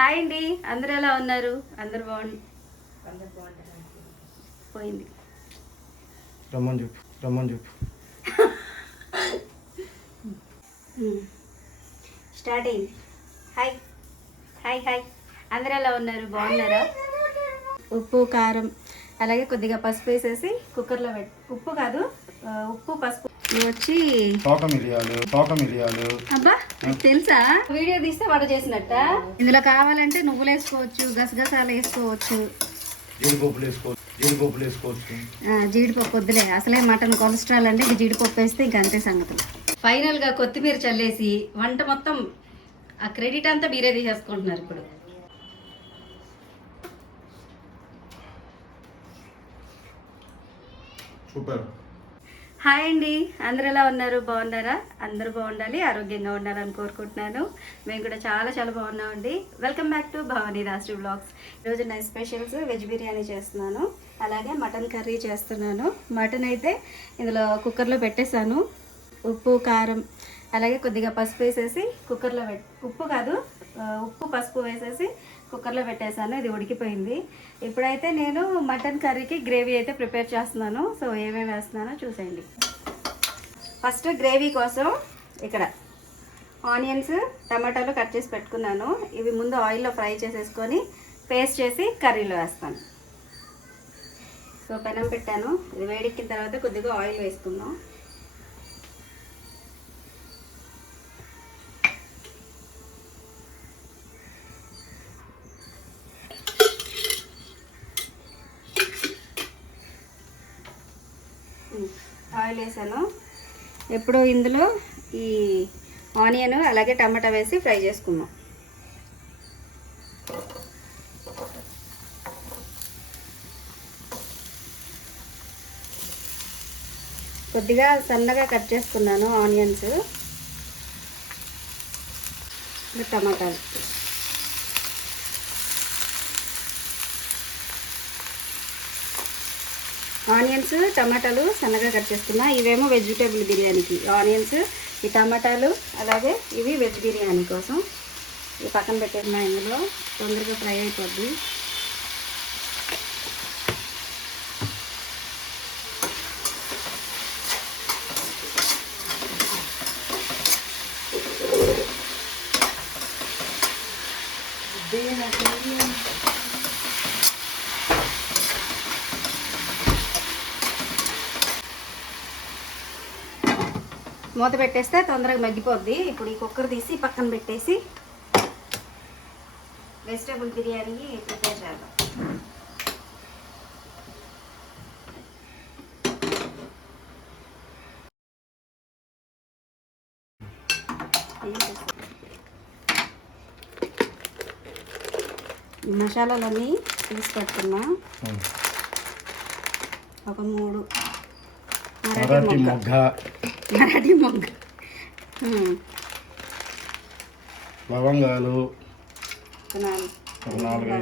Hi అండి, అందరూ ఎలా ఉన్నారు? అందరు పోయింది. రమ్మని చెప్పు స్టార్ట్ అయింది. హాయ్ హాయ్ హాయ్, అందరూ ఎలా ఉన్నారు? బాగున్నారా? ఉప్పు కారం అలాగే కొద్దిగా పసుపు వేసేసి కుక్కర్లో ఉప్పు కాదు, ఉప్పు పసుపు వచ్చి తోక మిరియాలు. అబ్బా తెలుసా? వీడియో తీస్తే వడ చేసినట్ట. ఇందులో కావాలంటే నువ్వులు వేసుకోవచ్చు, గసగసాలు వేసుకోవచ్చు, జీడిపప్పులు వేసుకోవచ్చు. జీడిపప్పు వద్దులే, అసలే మటన్ కొలెస్ట్రాల్ అండి. ఇంక జీడిపప్పు వేస్తే ఇంక అంతే సంగతులు. ఫైనల్గా కొత్తిమీర చల్లేసి వంట మొత్తం ఆ క్రెడిట్ అంతా మీరే తీసేసుకుంటున్నారు ఇప్పుడు. సూపర్. హాయ్ అండి, అందరు ఎలా ఉన్నారు? బాగున్నారా? అందరూ బాగుండాలి, ఆరోగ్యంగా ఉండాలని కోరుకుంటున్నాను. మేము కూడా చాలా చాలా బాగున్నామండి. వెల్కమ్ బ్యాక్ టు భవానీ రాష్ట్రీ బ్లాగ్స్. ఈరోజు నా స్పెషల్స్ వెజ్ బిర్యానీ చేస్తున్నాను, అలాగే మటన్ కర్రీ చేస్తున్నాను. మటన్ అయితే ఇందులో కుక్కర్లో పెట్టేశాను. ఉప్పు కారం అలాగే కొద్దిగా పసుపు వేసేసి కుక్కర్లో ఉప్పు కాదు, ఉప్పు పసుపు వేసేసి కుక్కర్లో పెట్టేశాను. ఇది ఉడికిపోయింది. ఇప్పుడైతే నేను మటన్ కర్రీకి గ్రేవీ అయితే ప్రిపేర్ చేస్తున్నాను. సో ఏమేమి వేస్తున్నానో చూసేయండి. ఫస్ట్ గ్రేవీ కోసం ఇక్కడ ఆనియన్స్ టమాటాలు కట్ చేసి పెట్టుకున్నాను. ఇవి ముందు ఆయిల్లో ఫ్రై చేసేసుకొని పేస్ట్ చేసి కర్రీలో వేస్తాను. సో పెనం పెట్టాను, ఇది వేడెక్కిన తర్వాత కొద్దిగా ఆయిల్ వేసుకుందాం. ఆయిల్ వేసాను. ఇప్పుడు ఇందులో ఈ ఆనియన్ అలాగే టమాటా వేసి ఫ్రై చేసుకుందాం. కొద్దిగా సన్నగా కట్ చేసుకున్నాను ఆనియన్స్, టమాటాలు. ఆనియన్స్ టమాటాలు సన్నగా కట్ చేసుకున్నా. ఇవేమో వెజిటేబుల్ బిర్యానీకి ఆనియన్స్, ఈ టమాటాలు అలాగే ఇవి వెజ్ బిర్యానీ కోసం ఇవి పక్కన పెట్టేసిన. ఇందులో తొందరగా ఫ్రై అయిపోద్ది. మూత పెట్టేస్తే తొందరగా మగ్గిపోద్ది. ఇప్పుడు ఈ కుక్కర్ తీసి పక్కన పెట్టేసి వెజిటేబుల్ బిర్యానీ ప్రిపేర్ చేద్దాం. ఈ మసాలాలన్నీ తీసి పెట్టుకున్నా. ఒక 3 మరాఠీ మొగ్గ, లవంగాలు 4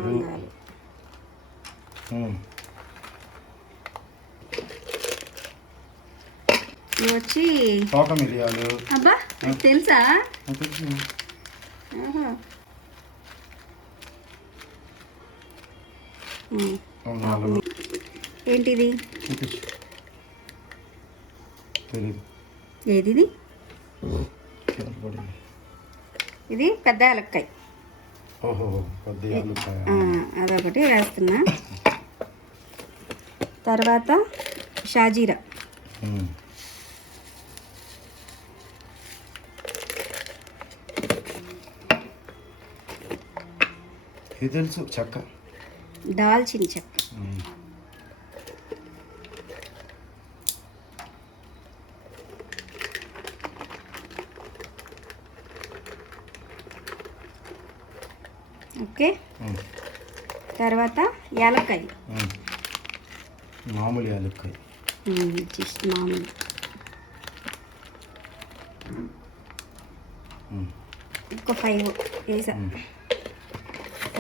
ఇవి వచ్చి తోక మిరియాలు. అబ్బా తెలుసా? ఏంటిది? ఏది? ఇది పెద్ద యాలక్కాయ. అదొకటి వేస్తున్నా. తర్వాత షాజీరా, ఇది తెలుసు, చెక్క, దాల్చిన చెక్క, ఓకే. తర్వాత యాలక్కాయ, మామూలు యాలక్కాయ, జస్ట్ మామూలు. ఒక 5 వేసాను,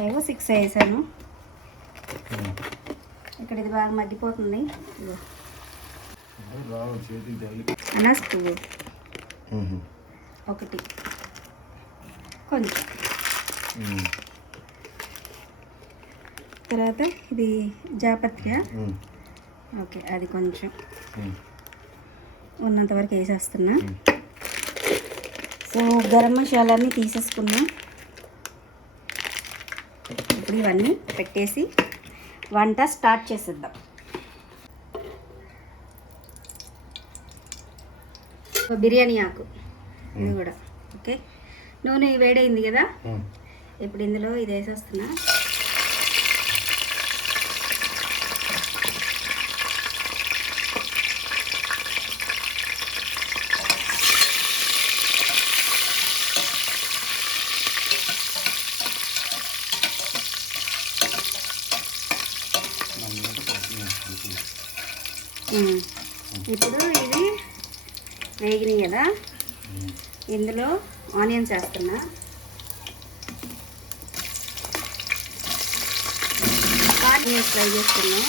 5, 6 వేసాను. ఇక్కడ ఇది బాగా మగ్గిపోతుంది. అనాస్ పువ్వు ఒకటి, కొంచెం తర్వాత ఇది జాపత్రి. ఓకే, అది కొంచెం ఉన్నంత వరకు వేసేస్తున్నా. సో గరం మసాలాన్ని తీసేసుకున్నా. ఇప్పుడు ఇవన్నీ పెట్టేసి వంట స్టార్ట్ చేసేద్దాం. బిర్యానీ ఆకు ఇది కూడా. ఓకే, నూనె వేడైంది కదా, ఇప్పుడు ఇందులో ఇది వేసేస్తున్నా. ఇప్పుడు ఇది వేగినాయి కదా, ఇందులో ఆనియన్స్ వేస్తున్నా. ఆనియన్స్ ఫ్రై చేస్తున్నా.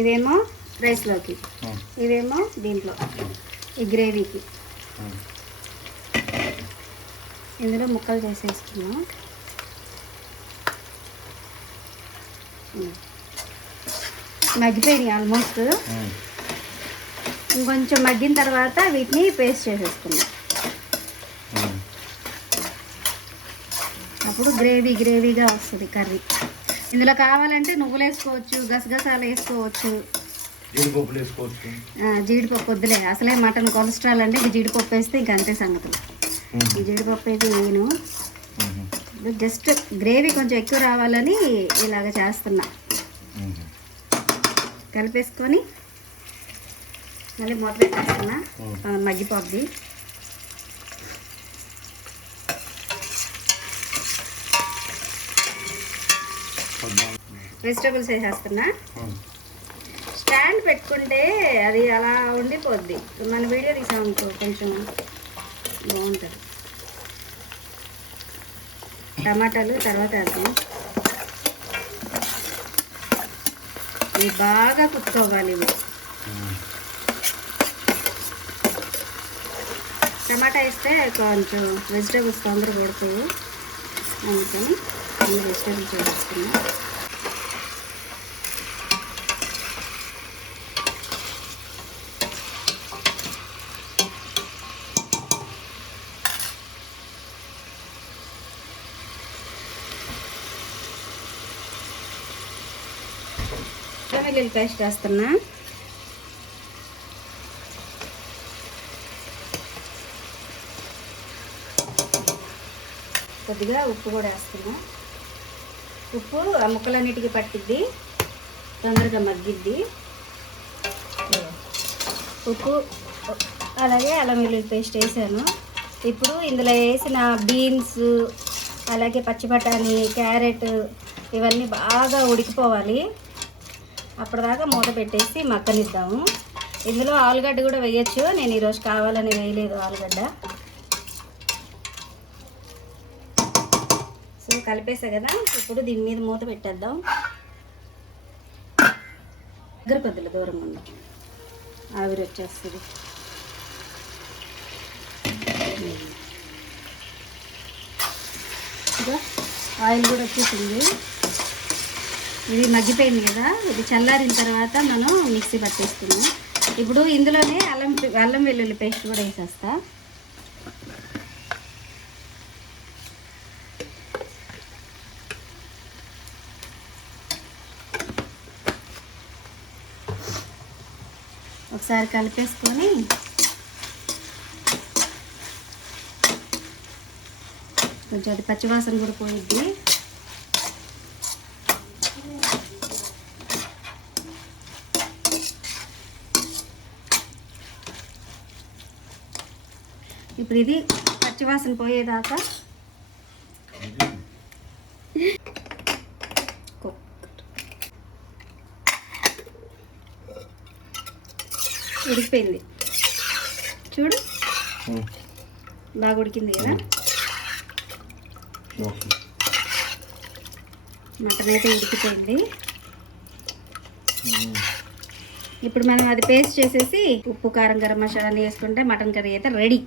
ఇవేమో రైస్లోకి, ఇవేమో దీంట్లో ఈ గ్రేవీకి. ఇందులో ముక్కలు చేసేసుకున్నాం. మగ్గిపోయినాయి ఆల్మోస్ట్. ఇంకొంచెం మగ్గిన తర్వాత వీటిని పేస్ట్ చేసేసుకున్నాం. అప్పుడు గ్రేవీగా వస్తుంది కర్రీ. ఇందులో కావాలంటే నువ్వులు వేసుకోవచ్చు, గసగసాలు వేసుకోవచ్చు, జీడిపప్పులు వేసుకోవచ్చు. జీడిపప్పు వద్దులే, అసలే మటన్ కొలెస్ట్రాల్ అంటే ఇంక జీడిపప్పు వేస్తే ఇంక అంతే సంగతులు. ఈ జీడిపప్పు అయితే వేయను. జస్ట్ గ్రేవీ కొంచెం ఎక్కువ రావాలని ఇలాగ చేస్తున్నా. కలిపేసుకొని మళ్ళీ మూత పెట్టేస్తున్నా, మగ్గిపోద్ది. వెజిటబుల్స్ వేసేస్తున్నా. స్టాండ్ పెట్టుకుంటే అది అలా ఉండిపోద్ది. మన వీడియో తీసామనుకో కొంచెం బాగుంటుంది. టమాటాలు తర్వాత వేద్దాం. ఇవి బాగా కుట్టుకోవాలి. ఇవి టమాటా వేస్తే కొంచెం వెజిటేబుల్స్ తొందరగా కొడుతుంది, అందుకని అన్ని వెజిటేబుల్స్ వేస్తున్నాం. వెల్లుల్లి పేస్ట్ వేస్తున్నా. కొద్దిగా ఉప్పు కూడా వేస్తున్నా. ఉప్పు ఆ ముక్కలన్నిటికీ పట్టిద్ది, తొందరగా మగ్గిద్ది. ఉప్పు అలాగే అల్లం వెల్లుల్లి పేస్ట్ వేసాను. ఇప్పుడు ఇందులో వేసిన బీన్స్ అలాగే పచ్చి బఠానీ, క్యారెట్ ఇవన్నీ బాగా ఉడికిపోవాలి. అప్పటిదాకా మూత పెట్టేసి మగ్గనిద్దాము. ఇందులో ఆలుగడ్డ కూడా వేయచ్చు, నేను ఈరోజు కావాలని వేయలేదు ఆలుగడ్డ. సో కలిపేసా కదా, ఇప్పుడు దీని మీద మూత పెట్టేద్దాం. దగ్గర కొద్దిగా దూరంగా ఉంది, ఆవిరి వచ్చేస్తుంది. ఇంకా ఆయిల్ కూడా వచ్చేసింది. ఇది మగ్గిపోయింది కదా, ఇది చల్లారిన తర్వాత మనం మిక్సీ పట్టేస్తున్నాం. ఇప్పుడు ఇందులోనే అల్లం వెల్లుల్లి పేస్ట్ కూడా వేసేస్తా. ఒకసారి కలిపేసుకొని కొంచెం అది పచ్చివాసన కూడా పోయిద్ది. ఇప్పుడు ఇది పచ్చివాసన పోయేదాకా ఉడికిపోయింది. చూడు బాగా ఉడికింది కదా. మటన్ అయితే ఉడికిపోయింది. ఇప్పుడు మనం అది పేస్ట్ చేసేసి ఉప్పు కారం గరం మసాలా అన్నీ వేసుకుంటే మటన్ కర్రీ అయితే రెడీ.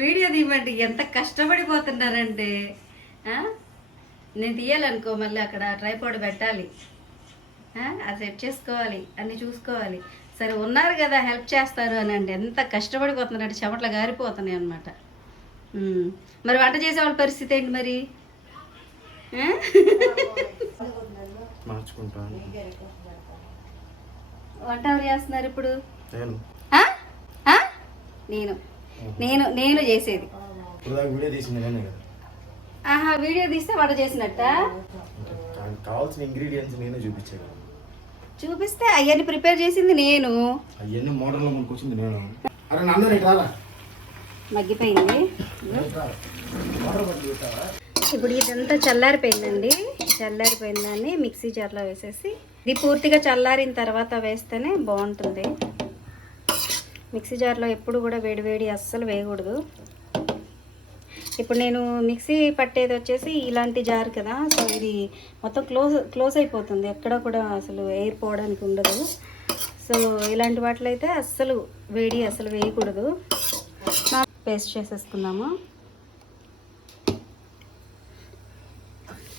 వీడియో తీయమండి, ఎంత కష్టపడిపోతున్నారంటే. నేను తీయాలనుకో మళ్ళీ అక్కడ ట్రైపాడ్ పెట్టాలి, అది సెట్ చేసుకోవాలి, అన్నీ చూసుకోవాలి. సరే ఉన్నారు కదా హెల్ప్ చేస్తారు అని అంటే ఎంత కష్టపడిపోతున్నారంటే చెమటలు గారిపోతున్నాయి అనమాట. మరి వంట చేసే వాళ్ళ పరిస్థితి ఏంటి మరి? మార్చుకుంటాను. వంట ఎవరు చేస్తున్నారు ఇప్పుడు? నేను నేను నేను నేను చేసేది. వీడియో తీసింది నేనే కదా. ఆహా, వీడియో తీస్తే వంట చేసినట్ట? దానికి కావాల్సిన ఇంగ్రీడియంట్స్ నేనే చూపించాను. చూపిస్తే అవన్నీ ప్రిపేర్ చేసింది నేను. అవన్నీ మోడల్లో మనకు వచ్చింది నేను. అరే నందరు ఇటు రాలా. మగ్గిపోయింది. ఇప్పుడు ఇదంతా చల్లారిపోయిందండి. చల్లారిపోయిన దాన్ని మిక్సీ జార్లో వేసేసి, ఇది పూర్తిగా చల్లారిన తర్వాత వేస్తేనే బాగుంటుంది. మిక్సీ జార్లో ఎప్పుడు కూడా వేడి అస్సలు వేయకూడదు. ఇప్పుడు నేను మిక్సీ పట్టేది వచ్చేసి ఇలాంటి జార్ కదా, సో ఇది మొత్తం క్లోజ్ అయిపోతుంది, ఎక్కడ కూడా అసలు ఎయిర్ పోవడానికి ఉండదు. సో ఇలాంటి వాటిలో అయితే అస్సలు వేయకూడదు. పేస్ట్ చేసేసుకున్నాము.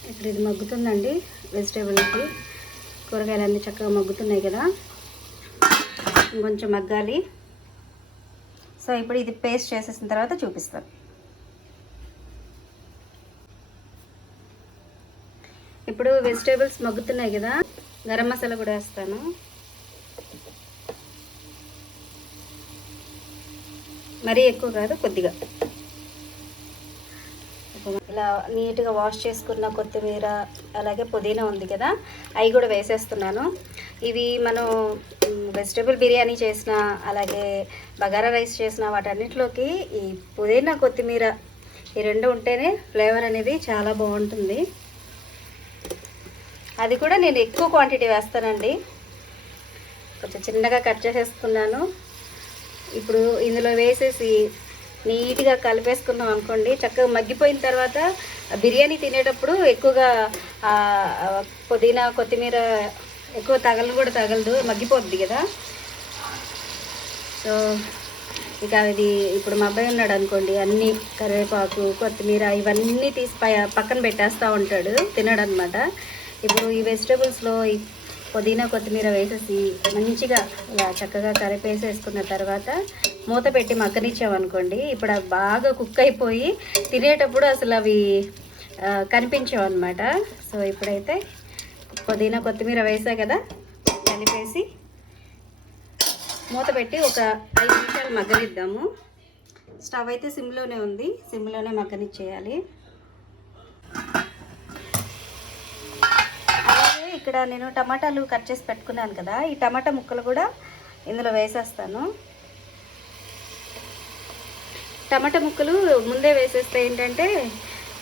ఇప్పుడు ఇది మగ్గుతుందండి. వెజిటేబుల్కి కూరగాయలు అన్నీ చక్కగా మగ్గుతున్నాయి కదా, ఇంకొంచెం మగ్గాలి. సో ఇప్పుడు ఇది పేస్ట్ చేసేసిన తర్వాత చూపిస్తాను. ఇప్పుడు వెజిటేబుల్స్ మగ్గుతున్నాయి కదా, గరం మసాలా కూడా వేస్తాను. మరీ ఎక్కువ కాదు, కొద్దిగా. ఇలా నీట్గా వాష్ చేసుకున్న కొత్తిమీర అలాగే పుదీనా ఉంది కదా, అవి కూడా వేసేస్తున్నాను. ఇవి మనం వెజిటేబుల్ బిర్యానీ చేసిన అలాగే బగారా రైస్ చేసిన వాటన్నిటిలోకి ఈ పుదీనా కొత్తిమీర ఈ రెండు ఉంటేనే ఫ్లేవర్ అనేది చాలా బాగుంటుంది. అది కూడా నేను ఎక్కువ క్వాంటిటీ వేస్తానండి. కొంచెం చిన్నగా కట్ చేసేసుకున్నాను. ఇప్పుడు ఇందులో వేసేసి నీట్గా కలిపేసుకున్నాం అనుకోండి, చక్కగా మగ్గిపోయిన తర్వాత బిర్యానీ తినేటప్పుడు ఎక్కువగా పుదీనా కొత్తిమీర ఎక్కువ తగలదు, మగ్గిపోద్ది కదా. సో ఇక ఇది ఇప్పుడు మా అబ్బాయి ఉన్నాడు అనుకోండి, అన్నీ కరివేపాకు కొత్తిమీర ఇవన్నీ తీసి పక్కన పెట్టేస్తూ ఉంటాడు, తినడు అనమాట. ఇప్పుడు ఈ వెజిటేబుల్స్లో ఈ పుదీనా కొత్తిమీర వేసేసి మంచిగా ఇలా చక్కగా కలిపేసేసుకున్న తర్వాత మూత పెట్టి మగ్గనిచ్చామనుకోండి, ఇప్పుడు అవి బాగా కుక్ అయిపోయి తినేటప్పుడు అసలు అవి కనిపించవు అనమాట. సో ఇప్పుడైతే పుదీనా కొత్తిమీర వేసా కదా, కలిపేసి మూత పెట్టి ఒక 5 నిమిషాలు మగ్గనిద్దాము. స్టవ్ అయితే సిమ్లోనే ఉంది, సిమ్లోనే మగ్గనిచ్చేయాలి. అలాగే ఇక్కడ నేను టమాటాలు కట్ చేసి పెట్టుకున్నాను కదా, ఈ టమాటా ముక్కలు కూడా ఇందులో వేసేస్తాను. టమాటా ముక్కలు ముందే వేసేస్తే ఏంటంటే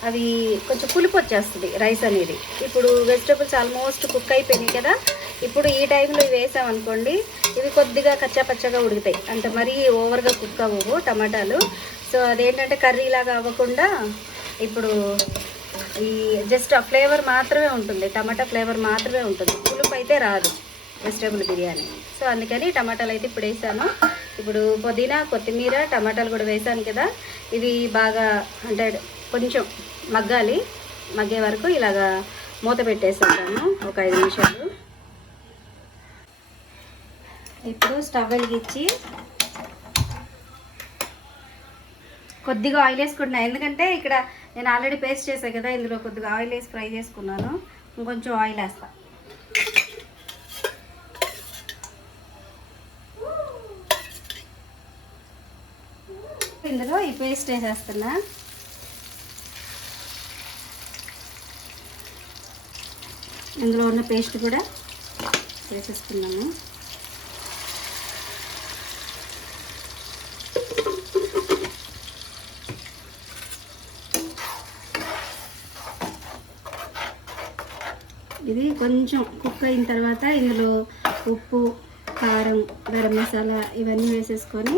అవి కొంచెం పులుపు వచ్చేస్తుంది రైస్ అనేది. ఇప్పుడు వెజిటేబుల్స్ ఆల్మోస్ట్ కుక్ అయిపోయినాయి కదా, ఇప్పుడు ఈ టైంలో ఇవి వేసామనుకోండి, ఇవి కొద్దిగా కచ్చాపచ్చగా ఉడుకుతాయి, అంటే మరీ ఓవర్గా కుక్ అవ్వవు టమాటాలు. సో అదేంటంటే కర్రీ లాగా అవ్వకుండా ఇప్పుడు ఈ జస్ట్ ఆ ఫ్లేవర్ మాత్రమే ఉంటుంది, టమాటా ఫ్లేవర్ మాత్రమే ఉంటుంది, పులుపు అయితే రాదు వెజిటేబుల్ బిర్యానీ. సో అందుకని టమాటాలు అయితే ఇప్పుడు వేసాను. ఇప్పుడు పుదీనా కొత్తిమీర టమాటాలు కూడా వేసాను కదా, ఇవి బాగా అంటే కొంచెం మగ్గాలి. మగ్గే వరకు ఇలాగా మూత పెట్టేసాను ఒక 5 నిమిషాలు. ఇప్పుడు స్టవ్ వెలిగించి కొద్దిగా ఆయిల్ వేసుకుంటున్నాను, ఎందుకంటే ఇక్కడ నేను ఆల్రెడీ పేస్ట్ చేశాను కదా, ఇందులో కొద్దిగా ఆయిల్ వేసి ఫ్రై చేసుకున్నాను. ఇంకొంచెం ఆయిల్ వేస్తా. ఇందులో ఈ పేస్ట్ వేసేస్తున్నా. ఇందులో ఉన్న పేస్ట్ కూడా వేసేస్తున్నాము. ఇది కొంచెం కుక్ అయిన తర్వాత ఇందులో ఉప్పు కారం గరం మసాలా ఇవన్నీ వేసేసుకొని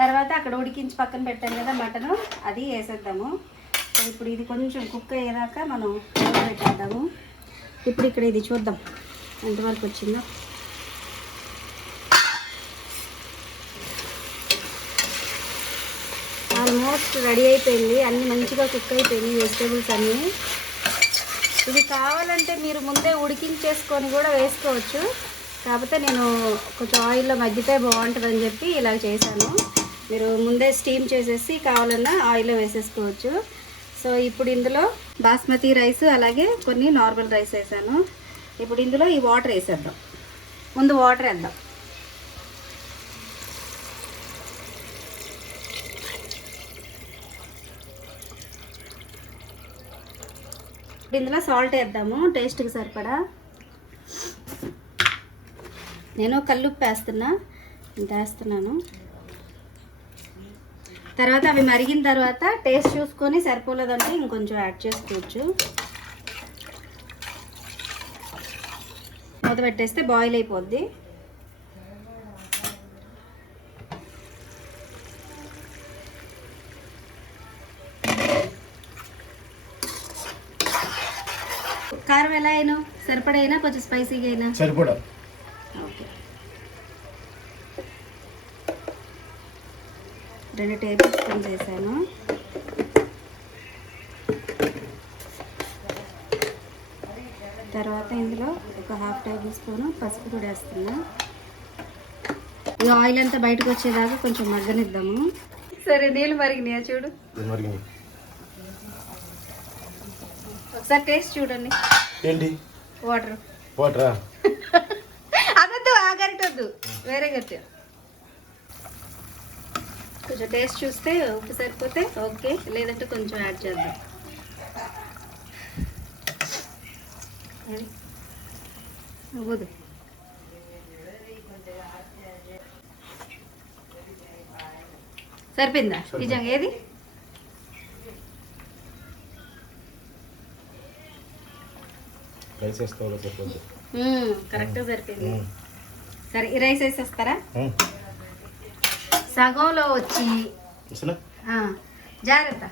తర్వాత అక్కడ ఉడికించి పక్కన పెట్టాను కదా మటను, అది వేసేద్దాము. సో ఇప్పుడు ఇది కొంచెం కుక్ అయ్యేదాకా మనం పెట్టేద్దాము. ఇప్పుడు ఇక్కడ ఇది చూద్దాం ఎంతవరకు వచ్చిందో. ఆల్మోస్ట్ రెడీ అయిపోయింది, అన్నీ మంచిగా కుక్ అయిపోయినాయి వెజిటేబుల్స్ అన్నీ. ఇది కావాలంటే మీరు ముందే ఉడికించేసుకొని కూడా వేసుకోవచ్చు, కాకపోతే నేను కొంచెం ఆయిల్లో మగ్గితే బాగుంటుందని చెప్పి ఇలా చేశాను. మీరు ముందే స్టీమ్ చేసేసి కావాలన్నా ఆయిల్లో వేసేసుకోవచ్చు. సో ఇప్పుడు ఇందులో బాస్మతి రైస్ అలాగే కొన్ని నార్మల్ రైస్ వేసాను. ఇప్పుడు ఇందులో ఈ వాటర్ వేసేద్దాం. ముందు వాటర్ వేద్దాం. ఇప్పుడు ఇందులో సాల్ట్ వేద్దాము టేస్ట్కి సరిపడా. నేను కల్లుప్పు వేస్తున్నా, ఇంత వేస్తున్నాను. తర్వాత అవి మరిగిన తర్వాత టేస్ట్ చూసుకొని సరిపోలేదంటే ఇంకొంచెం యాడ్ చేసుకోవచ్చు. మూత పెట్టేస్తే బాయిల్ అయిపోద్ది. కారం ఎలా అయినా సరిపడైనా కొంచెం స్పైసీగా అయినా సరిపడా. ఓకే, 2 టేబుల్ స్పూన్స్ వేసాను. తర్వాత ఇందులో ఒక 1/2 టేబుల్ స్పూను పసుపు కూడా వేస్తున్నా. ఈ ఆయిల్ అంతా బయటకు వచ్చేదాకా కొంచెం మగ్గనిద్దాము. సరే, నీళ్ళు మరిగినాయా చూడు. ఒకసారి టేస్ట్ చూడండి. ఏంటి? వాటరా? అదొద్దు, ఆ గరిటొద్దు, వేరే గట్టి. కొంచెం టేస్ట్ చూస్తే ఉప్పు సరిపోతే ఓకే, లేదంటే కొంచెం యాడ్ చేద్దాం. అవ్వదు. సరిపోయిందా నిజంగా? ఏది కరెక్ట్గా సరిపోయింది. సరే, ఈ రైస్ వేసేస్తారా? సగంలో వచ్చి జాగ్రత్త,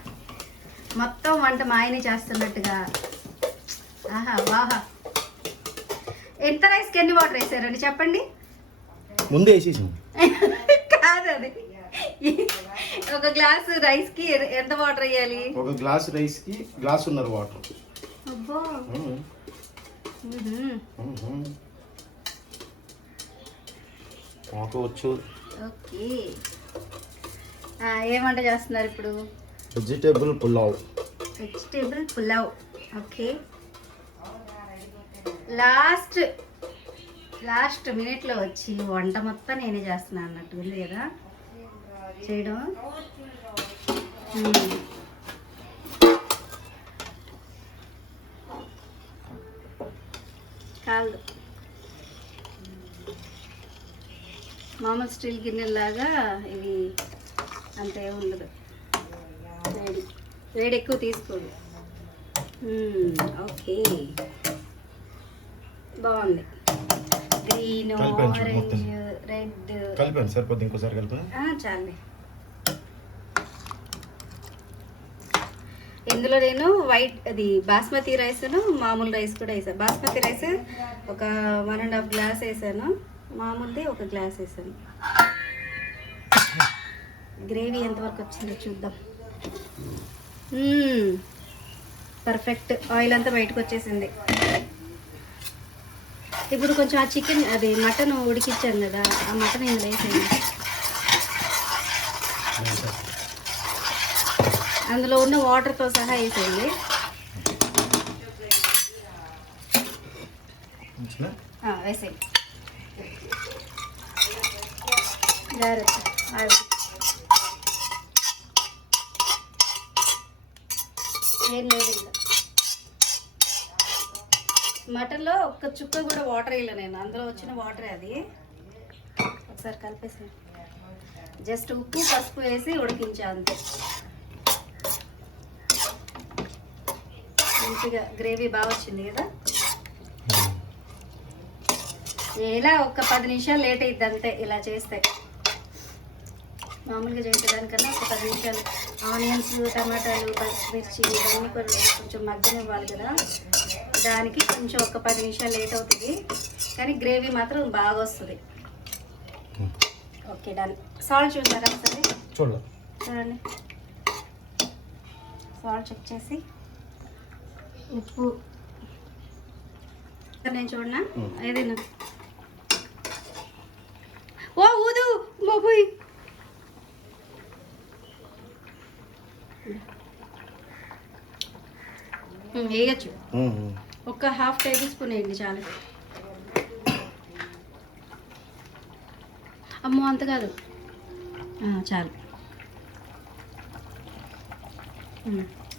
మొత్తం వంట మా ఆయనే చేస్తున్నట్టుగా. ఆహా వాహా. ఎంత రైస్కి ఎన్ని వాటర్ వేసారండి చెప్పండి? ముందే వేసేసి కాదు, అది ఒక గ్లాస్ రైస్కి ఎంత వాటర్ వేయాలి? ఒక గ్లాస్ రైస్కి గ్లాసున్నర వాటర్. అబ్బో. వచ్చు. ఓకే, ఏం వంట చేస్తున్నారు ఇప్పుడు? Vegetable pulao. Vegetable pulao. Okay, last మినిట్లో వచ్చి వంట మొత్తం నేనే చేస్తున్నాను అన్నట్టు ఉంది కదా చేయడం. కాదు, మామూలు స్టీల్ గిన్నెలాగా ఇవి అంతే ఉండదు, వేడి ఎక్కువ తీసుకోదు. ఓకే, బాగుంది. గ్రీన్, ఆరెంజ్, రెడ్ కలిపాను. సరిపోద్ది, ఇంకోసారి కలిపాను. చాలే. ఇందులో నేను వైట్ అది బాస్మతి రైస్ను మామూలు రైస్ కూడా వేసాను. బాస్మతి రైస్ ఒక 1.5 గ్లాస్ వేసాను, మామూలుది 1 గ్లాస్ వేసాను. గ్రేవీ ఎంతవరకు వచ్చిందో చూద్దాం. పర్ఫెక్ట్, ఆయిల్ అంతా బయటకు వచ్చేసింది. ఇప్పుడు కొంచెం ఆ చికెన్ అది మటన్ ఉడికిచ్చాను కదా, ఆ మటన్ ఇందులో వేసేయండి. అందులో ఉన్న వాటర్తో సహా వేసేయండి. వేసేయండి, జాగ్రత్త. ఏం లేదు, ఇంకా మటన్లో ఒక్క చుక్క కూడా వాటర్ వేయలే నేను, అందులో వచ్చిన వాటరే అది. ఒకసారి కలిపేసి జస్ట్ ఉప్పు పసుపు వేసి ఉడికించా అంతే. మంచిగా గ్రేవీ బాగా వచ్చింది కదా. ఇలా ఒక 10 నిమిషాలు లేట్ అయ్యిద్ది అంతే ఇలా చేస్తే. మామూలుగా చేసేదానికన్నా ఒక 10 నిమిషాలు ఆనియన్స్, టమాటాలు, పచ్చిమిర్చి ఇవన్నీ కొంచెం మగ్గనివ్వాలి కదా, దానికి కొంచెం ఒక 10 నిమిషాలు లేట్ అవుతుంది, కానీ గ్రేవీ మాత్రం బాగా వస్తుంది. Okay done. సాల్ట్ చూసారా సరే చూడండి, సాల్ట్ చెక్ చేసి ఉప్పు నేను చూడనా ఏదైనా. ఓ ఊదు బాబోయ్, వేయచ్చు. ఒక 1/2 టేబుల్ స్పూన్ వేయండి చాలు. అమ్మో అంత కాదు, చాలు.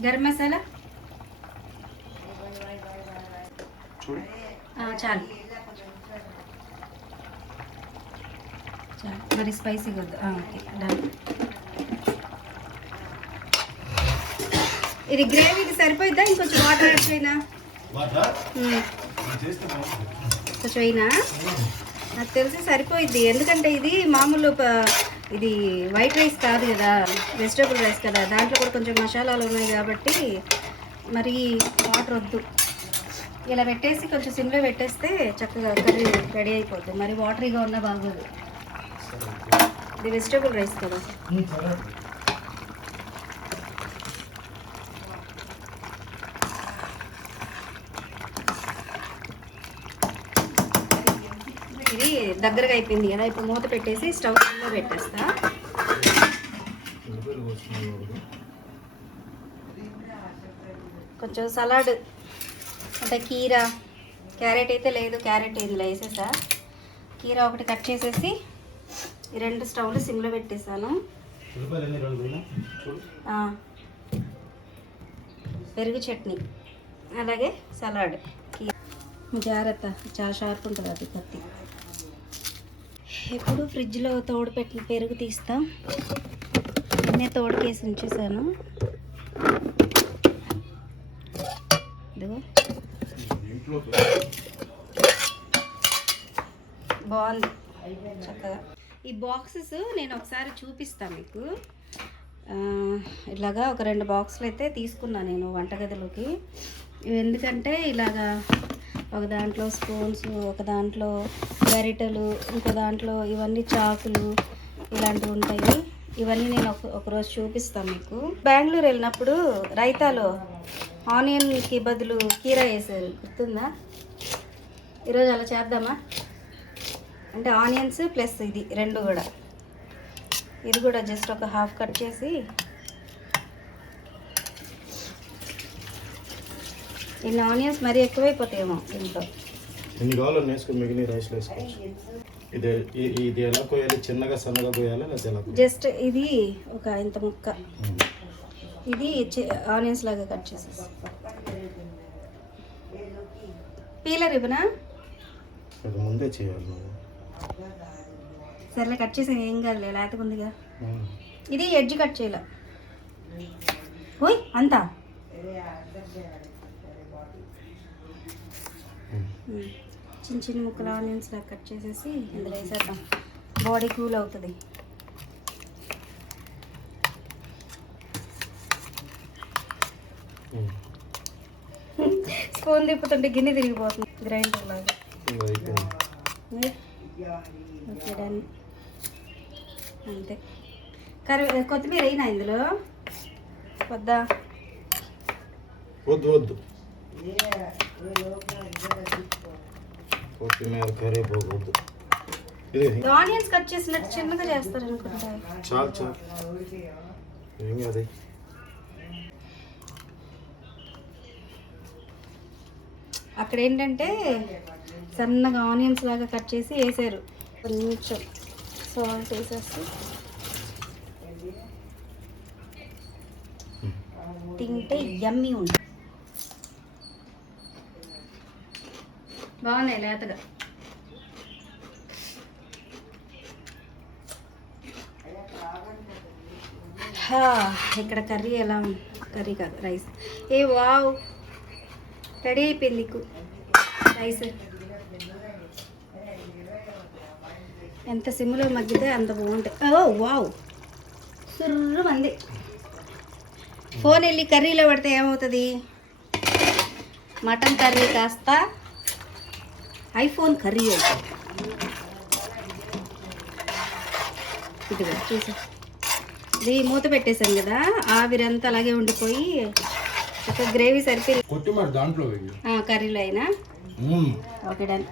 గరం మసాలా చాలు చాలు, మరి స్పైసీగా వద్దు. Okay done. ఇది గ్రేవీకి సరిపోయిద్దా, ఇంకొంచెం వాటర్ అయిపోయినా కొంచెం అయినా నాకు తెలిసి సరిపోయిద్ది, ఎందుకంటే ఇది మామూలు ఇది వైట్ రైస్ కాదు కదా, వెజిటేబుల్ రైస్ కదా, దాంట్లో కూడా కొంచెం మసాలాలు ఉన్నాయి కాబట్టి మరి వాటర్ వద్దు. ఇలా పెట్టేసి కొంచెం సిమ్లో పెట్టేస్తే చక్కగా కర్రీ రెడీ అయిపోద్ది, మరి వాటరీగా ఉన్నా బాగోదు, ఇది వెజిటేబుల్ రైస్ కదా. ఇది దగ్గరగా అయిపోయింది కదా, ఇప్పుడు మూత పెట్టేసి స్టవ్ లో పెట్టేస్తా. కొంచెం సలాడ్ అంటే కీరా, క్యారెట్ అయితే లేదు, క్యారెట్ ఇందులో వేసేసా. కీరా ఒకటి కట్ చేసేసి ఈ 2 స్టవ్లు సిమ్లో పెట్టేసాను. పెరుగు చట్నీ అలాగే సలాడ్. జాగ్రత్త, చాలా షార్ప్ ఉంటుంది అది కత్తి. ఎప్పుడు ఫ్రిడ్జ్లో తోడు పెట్టిన పెరుగు తీస్తాం, నేనే తోడుకేసి ఉంచేసాను. ఇదిగో బాగుంది చక్కగా. ఈ బాక్సెస్ నేను ఒకసారి చూపిస్తాను మీకు. ఇలాగా ఒక 2 బాక్సులు అయితే తీసుకున్నాను నేను వంటగదిలోకి. ఇవి ఎందుకంటే ఇలాగా ఒక దాంట్లో స్పూన్స్, ఒక దాంట్లో గరిటెలు, ఇంకో దాంట్లో ఇవన్నీ చాకులు ఇలాంటివి ఉంటాయి. ఇవన్నీ నేను ఒకరోజు చూపిస్తాను మీకు. బెంగళూరు వెళ్ళినప్పుడు రైతాలో ఆనియన్కి బదులు కీరా వేసారు, గుర్తుందా? ఈరోజు అలా చేద్దామా? అంటే ఆనియన్స్ ప్లస్ ఇది 2 కూడా, ఇది కూడా జస్ట్ ఒక 1/2 కట్ చేసి, ఇన్ని ఆనియన్స్ మరీ ఎక్కువైపోతాయేమో దీంట్లో. ఎన్ని కావాలని వేసుకొని మిగిలిన రైస్లో వేసుకోవచ్చు. ఇది ఎలా కోయాలి, చిన్నగా సన్నగా కోయాలా లేదా ఎలా? జస్ట్ ఇది ఒక ఇంత ముక్క, ఇది ఆనియన్స్ లాగా కట్ చేసేసి. పీలర్ ఇవ్వనా? అది ముందే చేయాలి నువ్వు. సర్లే కట్ చేసి ఏం కాదు, లేకపోతే ఉందిగా. ఇది ఎడ్జ్ కట్ చేయాల. ఓయ్ అంతా చిన్న చిన్న ముక్కలు ఆనియన్స్ లాగా కట్ చేసేసి ఇందులో వేసేద్దాం, బాడీ కూల్ అవుతుంది. స్పూన్ తిప్పుతుంటే గిన్నె తిరిగిపోతుంది గ్రైండర్ లాగా. Okay done. అంతే. కొత్తిమీర అయినా ఇందులో వద్దా? వద్దు వద్దు, కొత్తిమీర కరివేపాకు వద్దు. ఆనియన్స్ కట్ చేసినట్టు చిన్నగా చేస్తారు అనుకుంటా. చాలు చాలు, ఏం కాదు. అక్కడ ఏంటంటే సన్నగా ఆనియన్స్ లాగా కట్ చేసి వేసారు. కొంచెం సాల్ట్ వేసేసి తింటే యమ్మీ ఉంటుంది. బాగున్నాయి లేతగా. ఇక్కడ కర్రీ ఎలా ఉంది? కర్రీ కాదు రైస్. ఏ వావ్, రెడీ అయిపోయింది నీకు రైస్. ఎంత సిమ్లో మగ్గితే అంత బాగుంటాయి. ఓ వావ్, సుర్రు మంది. ఫోన్ వెళ్ళి కర్రీలో పడితే ఏమవుతుంది? మటన్ కర్రీ కాస్త ఐఫోన్ కర్రీ అవుతుంది. ఇదిగో చూసా, ఇది మూత పెట్టేశాను కదా, ఆవిరంతా అలాగే ఉండిపోయి ఒక గ్రేవీ సరిపోయింది. కొట్టి మరి దాంట్లో కర్రీలో అయినా ఓకే డన్.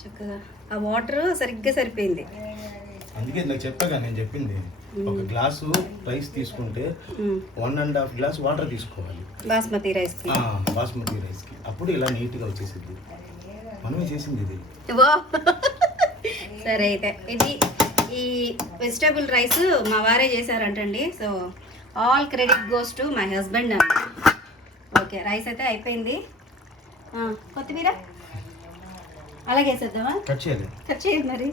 చక్కగా ఆ వాటర్ సరిగ్గా సరిపోయింది. అందుకే నాకు చెప్పాగా, నేను చెప్పింది ఒక గ్లాసు రైస్ తీసుకుంటే 1.5 గ్లాస్ వాటర్ తీసుకోవాలి బాస్మతి రైస్. బాస్మతి రైస్కి అప్పుడు ఇలా నీట్గా వచ్చేసింది. మనమే చేసింది ఇది. సరే అయితే ఇది ఈ వెజిటేబుల్ రైస్ మా వారే చేశారంటండి. So all credit goes to my husband అండి. ఓకే, రైస్ అయితే అయిపోయింది. కొత్తిమీర అలాగే వేసేద్దామా? కట్ చేయాలి. కట్ చేయండి మరి.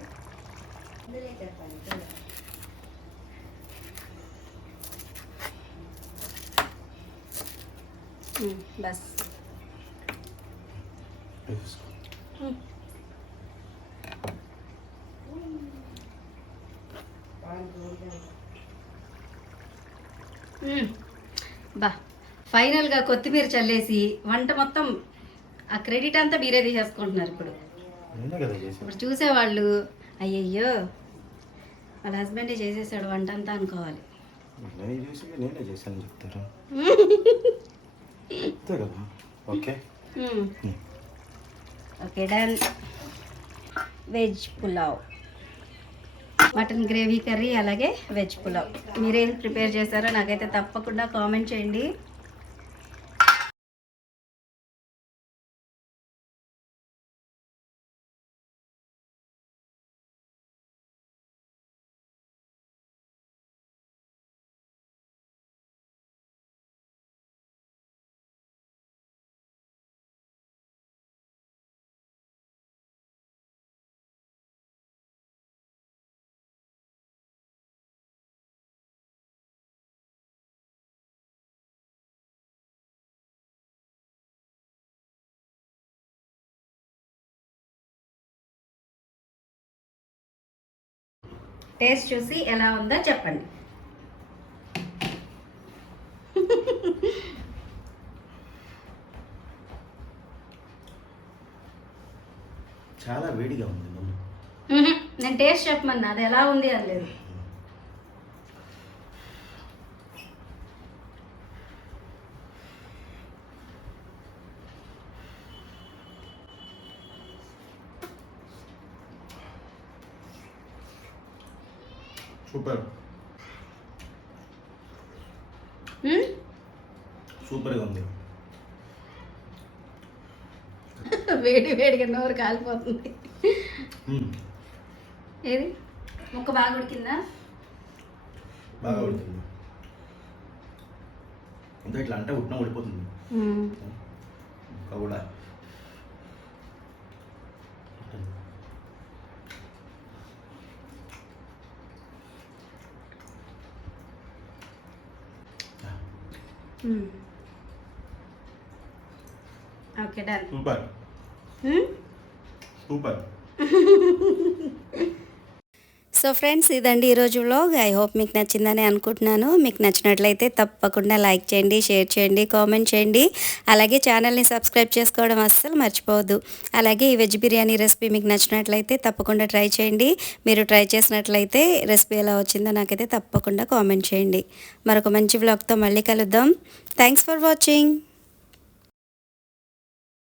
బస్ బా ఫైనల్గా కొత్తిమీర చల్లేసి వంట మొత్తం ఆ క్రెడిట్ అంతా మీరే తీసేసుకుంటున్నారు. ఇప్పుడు చూసేవాళ్ళు అయ్యయ్యో వాళ్ళ హస్బెండే చేసేసాడు వంట అంతా అనుకోవాలి. నేనే చేశాను చెప్తారా? Okay okay done. Veg pulao, mutton gravy curry, అలాగే వెజ్ పులావ్. మీరేం ప్రిపేర్ చేశారో నాకైతే తప్పకుండా కామెంట్ చేయండి. టేస్ట్ చూసి ఎలా ఉందో చెప్పండి. చాలా వేడిగా ఉంది. నేను టేస్ట్ చెప్పమన్నా, అది ఎలా ఉంది అని లేదు. సూపర్ సూపర్గా ఉంది. వేడి వేడిగా నోరు కాలిపోతుంది. ఏది ముక్క బాగా ఉడికిందా? బాగా ఉడికింది. ఇంకా ఇట్లా అంటే ఉట్టినా ఉడిపోతుంది ముక్క కూడా. Okay done. Super super. So friends, ఇదండి ఈరోజు వ్లాగ్. ఐ హోప్ మీకు నచ్చిందని అనుకుంటున్నాను. మీకు నచ్చినట్లయితే తప్పకుండా లైక్ చేయండి, షేర్ చేయండి, కామెంట్ చేయండి. అలాగే ఛానల్ని సబ్స్క్రైబ్ చేసుకోవడం అస్సలు మర్చిపోవద్దు. అలాగే ఈ వెజ్ బిర్యానీ రెసిపీ మీకు నచ్చినట్లయితే తప్పకుండా ట్రై చేయండి. మీరు ట్రై చేసినట్లయితే రెసిపీ ఎలా వచ్చిందో నాకైతే తప్పకుండా కామెంట్ చేయండి. మరొక మంచి వ్లాగ్తో మళ్ళీ కలుద్దాం. Thanks for watching.